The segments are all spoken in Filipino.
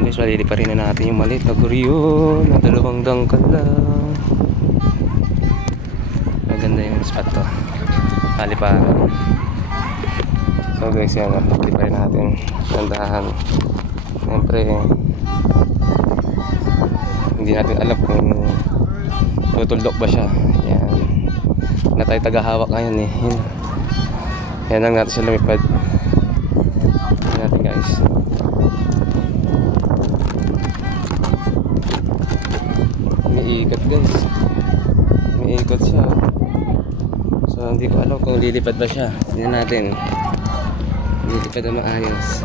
Guys, malili pa rin na natin yung maliit na guryo na 2 dangkal lang. Maganda yung spot to, Haliparan. So guys, yan, malili pa rin natin tandahan. Siyempre hindi natin alam kung tutuldok ba siya. Yan na tayo tagahawak ngayon eh. Yan lang natin siya lumipad. Yan natin guys. Umiikot guys, umiikot siya. So hindi ko alam kung lilipad ba siya. Tingnan natin, lilipad na maayos.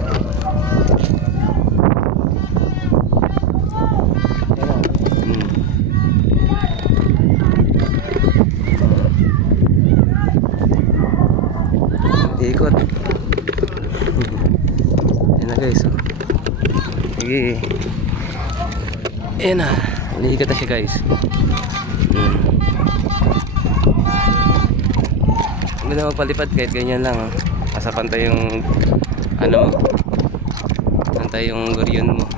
Ikot. Yan na guys, oh. Sige. Yan na, liikot na siya guys. Hindi na magpalipad kahit ganyan lang, oh. Basta pantay yung ano mo, pantay yung guryon mo.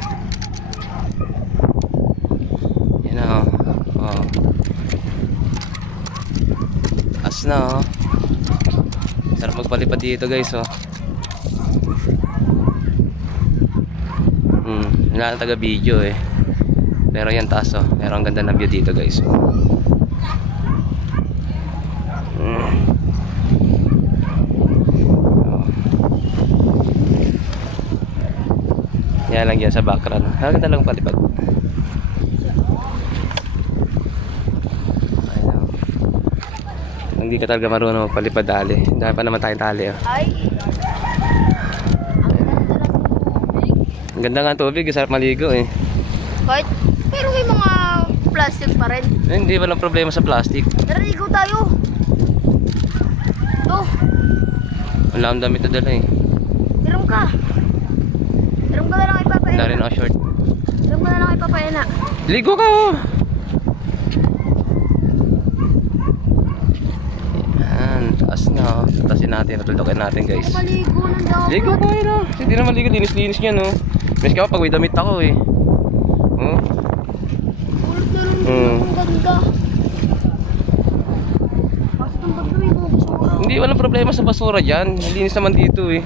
Yan na, oh. Oh. As na, oh. Sarap magpalipad dito guys, oh. Wala na taga video eh. Pero yan taas, oh. Pero ang ganda ng view dito guys, oh. Yan lang yan sa background. Ang ganda lang palipad. Hindi ka talaga marunong magpalipad dali. Dahil pa naman tayong tali, oh. Ay. Ang ganda nga ang tubig, sarap maligo eh. Kahit, pero may mga plastic pa rin. Hindi walang problema sa plastic. Narigo tayo. Oh. Wala akong damit na dala eh. Hiram ka. Hiram ka na lang ipapayana. Wala rin ako short. Hiram ka na lang ipapayana. Ligo ka, oh. Taas na, oh. Tasin natin, natultokin natin guys. Maligo ng dapat. Ligo ka yun, oh. Hindi na maligo, linis-linis niya, no. Mas ka pag may damit ako eh. Oh. Ulot na lang, ang ganda. Basta itong pagdami mo, basura. Hindi, walang problema sa basura dyan. Linis naman dito eh.